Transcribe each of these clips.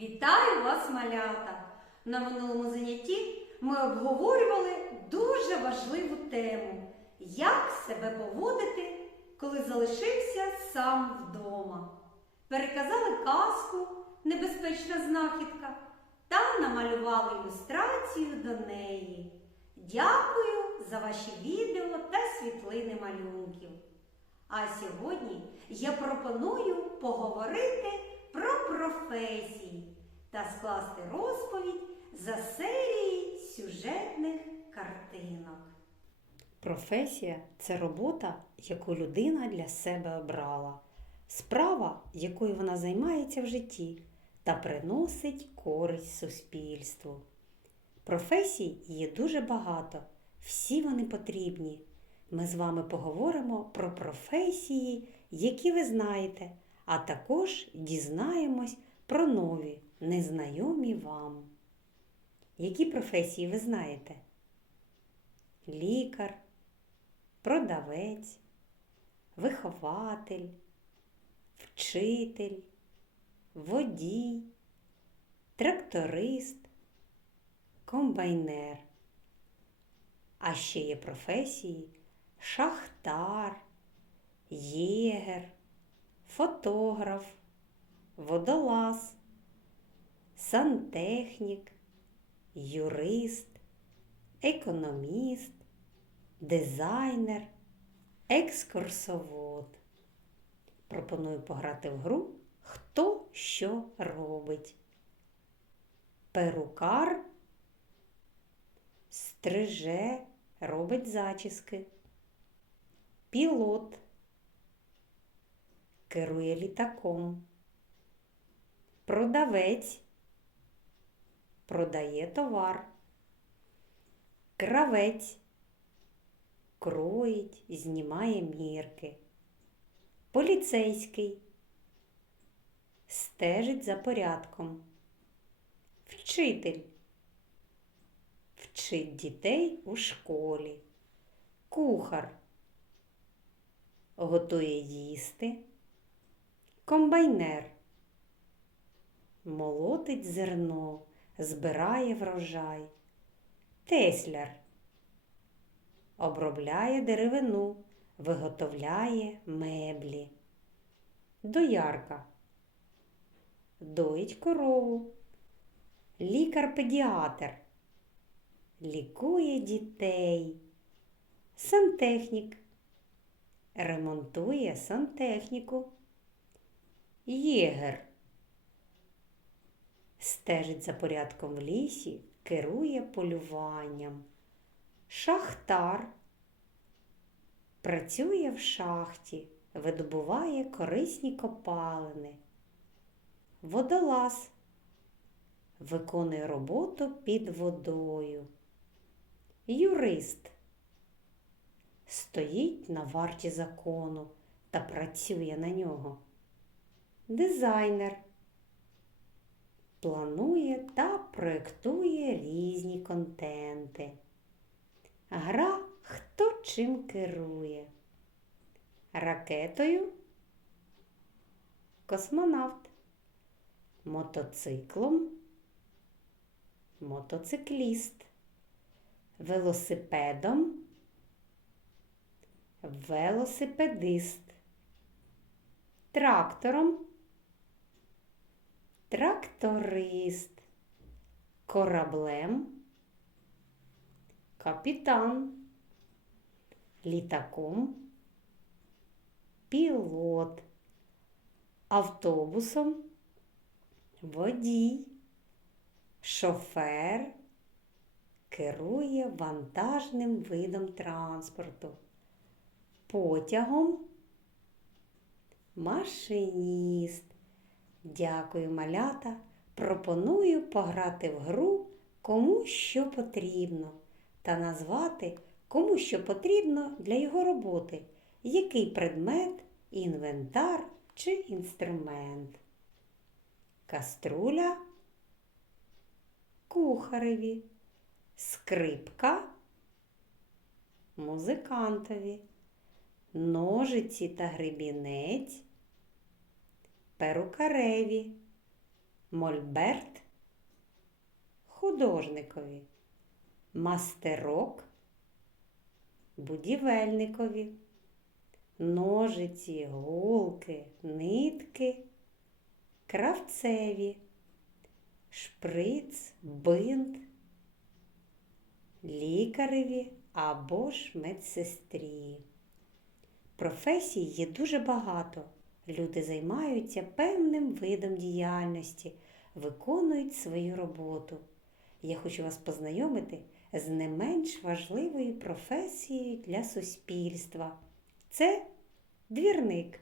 Вітаю вас, малята! На минулому занятті ми обговорювали дуже важливу тему, як себе поводити, коли залишився сам вдома. Переказали казку Небезпечна знахідка та намалювали ілюстрацію до неї. Дякую за ваші відео та світлини малюнків. А сьогодні я пропоную поговорити про професії та скласти розповідь за серії сюжетних картинок. Професія це робота, яку людина для себе обрала, справа, якою вона займається в житті та приносить користь суспільству. Професій є дуже багато, всі вони потрібні. Ми з вами поговоримо про професії, які ви знаєте, а також дізнаємось про нові, незнайомі вам. Які професії ви знаєте? Лікар, продавець, вихователь, вчитель, водій, тракторист, комбайнер. А ще є професії шахтар, єгер, фотограф, водолаз, сантехнік, юрист, економіст, дизайнер, екскурсовод. Пропоную пограти в гру Хто що робить. Перукар стриже, робить зачіски. Пілот керує літаком. Продавець продає товар. Кравець кроїть, знімає мірки. Поліцейський стежить за порядком. Вчитель вчить дітей у школі. Кухар готує їсти. Комбайнер молотить зерно, збирає врожай. Тесляр обробляє деревину, виготовляє меблі. Доярка доїть корову. Лікар-педіатр лікує дітей. Сантехнік ремонтує сантехніку. Єгер стежить за порядком в лісі, керує полюванням. Шахтар працює в шахті, видобуває корисні копалини. Водолаз виконує роботу під водою. Юрист стоїть на варті закону та працює на нього. Дизайнер планує та проєктує різні контенти. Гра хто чим керує. Ракетою? Космонавт, мотоциклом? Мотоцикліст, велосипедом? Велосипедист, трактором тракторист, кораблем капітан, літаком пілот, автобусом водій, шофер керує вантажним видом транспорту, потягом машиніст. Дякую, малята. Пропоную пограти в гру кому що потрібно та назвати кому що потрібно для його роботи, який предмет, інвентар чи інструмент. Каструля. Кухареві, скрипка. Музикантові, ножиці та гребінець перукареві, мольберт художникові, мастерок будівельникові, ножиці, голки, нитки кравцеві, шприц, бинт, лікареві або ж медсестрі. Професій є дуже багато. Люди займаються певним видом діяльності, виконують свою роботу. Я хочу вас познайомити з не менш важливою професією для суспільства. Це двірник.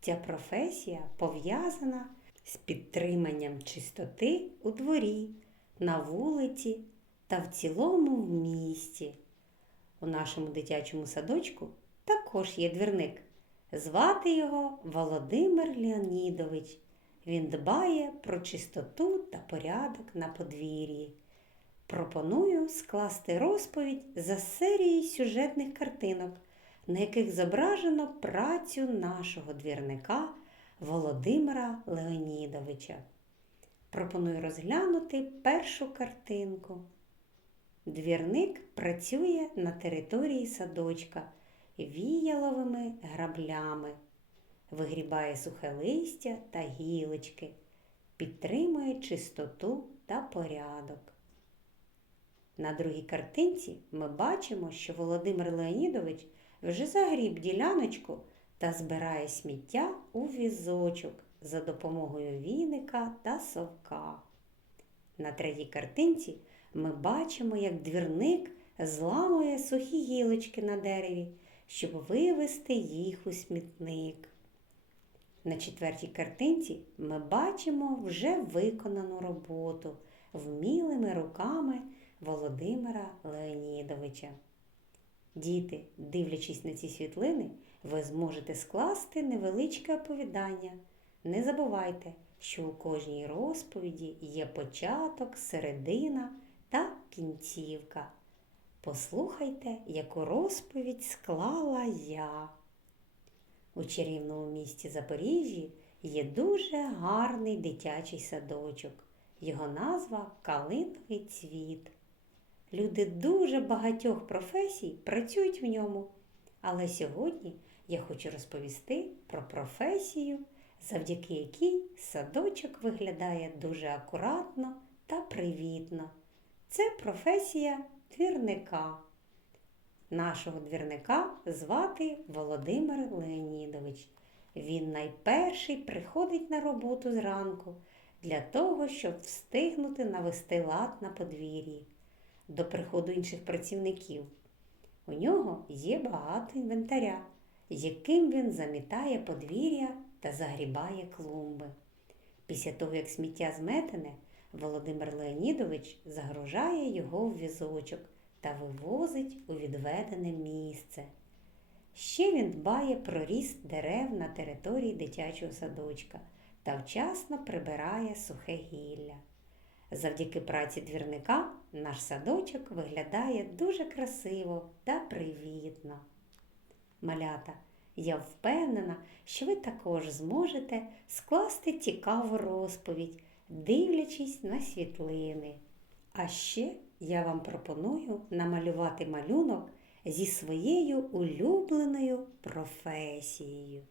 Ця професія пов'язана з підтриманням чистоти у дворі, на вулиці та в цілому в місті. У нашому дитячому садочку також є двірник. Звати його Володимир Леонідович. Він дбає про чистоту та порядок на подвір'ї. Пропоную скласти розповідь за серією сюжетних картинок, на яких зображено працю нашого двірника Володимира Леонідовича. Пропоную розглянути першу картинку. Двірник працює на території садочка віяловими граблями, вигрібає сухе листя та гілочки, підтримує чистоту та порядок. На другій картинці ми бачимо, що Володимир Леонідович вже загріб діляночку та збирає сміття у візочок за допомогою віника та совка. На третій картинці ми бачимо, як двірник зламує сухі гілочки на дереві, щоб вивести їх у смітник. На четвертій картинці ми бачимо вже виконану роботу вмілими руками Володимира Леонідовича. Діти, дивлячись на ці світлини, ви зможете скласти невеличке оповідання. Не забувайте, що у кожній розповіді є початок, середина та кінцівка. Послухайте, яку розповідь склала я. У чарівному місті Запоріжжі є дуже гарний дитячий садочок. Його назва Калиновий цвіт. Люди дуже багатьох професій працюють в ньому. Але сьогодні я хочу розповісти про професію, завдяки якій садочок виглядає дуже акуратно та привітно. Це професія двірника. Нашого двірника звати Володимир Леонідович. Він найперший приходить на роботу зранку для того, щоб встигнути навести лад на подвір'ї до приходу інших працівників. У нього є багато інвентаря, яким він замітає подвір'я та загрібає клумби. Після того, як сміття зметене, Володимир Леонідович загружає його в візочок та вивозить у відведене місце. Ще він дбає про ріст дерев на території дитячого садочка та вчасно прибирає сухе гілля. Завдяки праці двірника наш садочок виглядає дуже красиво та привітно. Малята, я впевнена, що ви також зможете скласти цікаву розповідь, дивлячись на світлини. А ще я вам пропоную намалювати малюнок зі своєю улюбленою професією.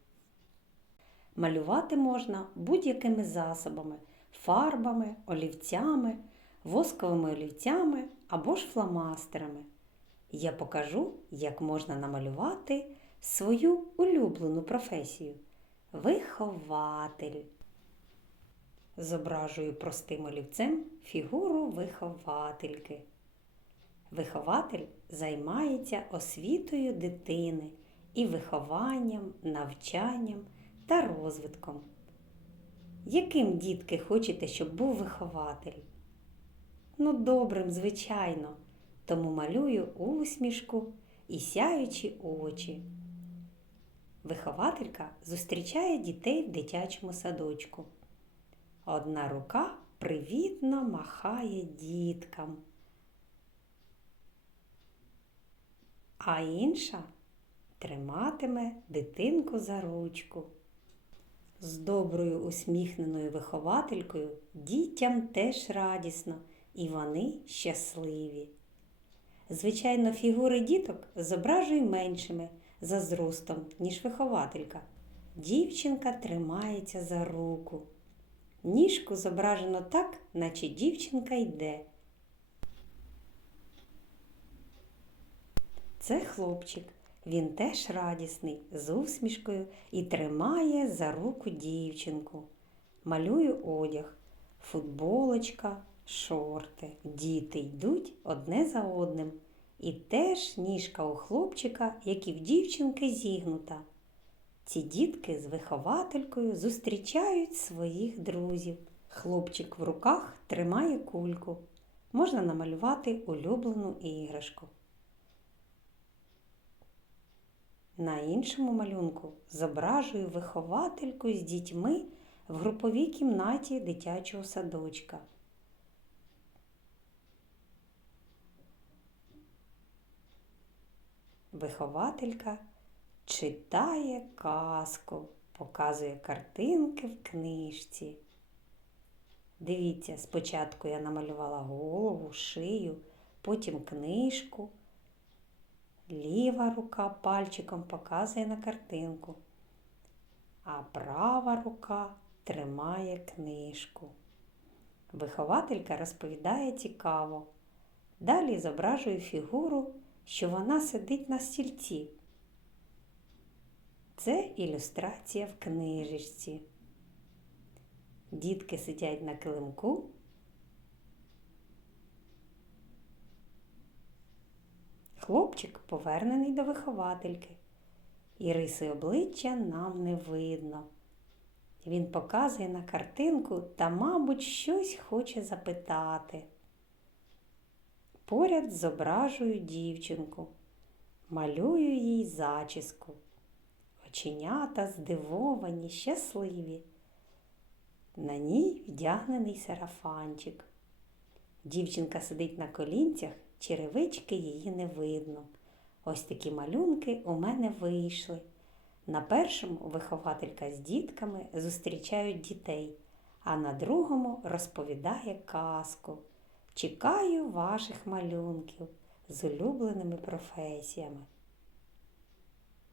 Малювати можна будь-якими засобами фарбами, олівцями, восковими олівцями або ж фломастерами. Я покажу, як можна намалювати свою улюблену професію вихователь. Зображую простим олівцем фігуру виховательки. Вихователь займається освітою дитини і вихованням, навчанням та розвитком. Яким, дітки, хочете, щоб був вихователь? Ну, добрим, звичайно, тому малюю усмішку і сяючі очі. Вихователька зустрічає дітей в дитячому садочку. Одна рука привітно махає діткам, а інша триматиме дитинку за ручку. З доброю усміхненою вихователькою дітям теж радісно, і вони щасливі. Звичайно, фігури діток зображую меншими за зростом, ніж вихователька. Дівчинка тримається за руку. Ніжку зображено так, наче дівчинка йде. Це хлопчик. Він теж радісний, з усмішкою і тримає за руку дівчинку. Малюю одяг, футболочка, шорти. Діти йдуть одне за одним. І теж ніжка у хлопчика, як і в дівчинки, зігнута. Ці дітки з вихователькою зустрічають своїх друзів. Хлопчик в руках тримає кульку. Можна намалювати улюблену іграшку. На іншому малюнку зображую виховательку з дітьми в груповій кімнаті дитячого садочка. Вихователька читає казку, показує картинки в книжці. Дивіться, спочатку я намалювала голову, шию, потім книжку. Ліва рука пальчиком показує на картинку, а права рука тримає книжку. Вихователька розповідає цікаво. Далі зображую фігуру, що вона сидить на стільці. Це ілюстрація в книжечці. Дітки сидять на килимку. Хлопчик повернений до виховательки, і риси обличчя нам не видно. Він показує на картинку та, мабуть, щось хоче запитати. Поряд зображую дівчинку, малюю їй зачіску. Оченята здивовані, щасливі. На ній вдягнений сарафанчик. Дівчинка сидить на колінцях, черевички її не видно. Ось такі малюнки у мене вийшли. На першому вихователька з дітками зустрічають дітей, а на другому розповідає казку. Чекаю ваших малюнків з улюбленими професіями.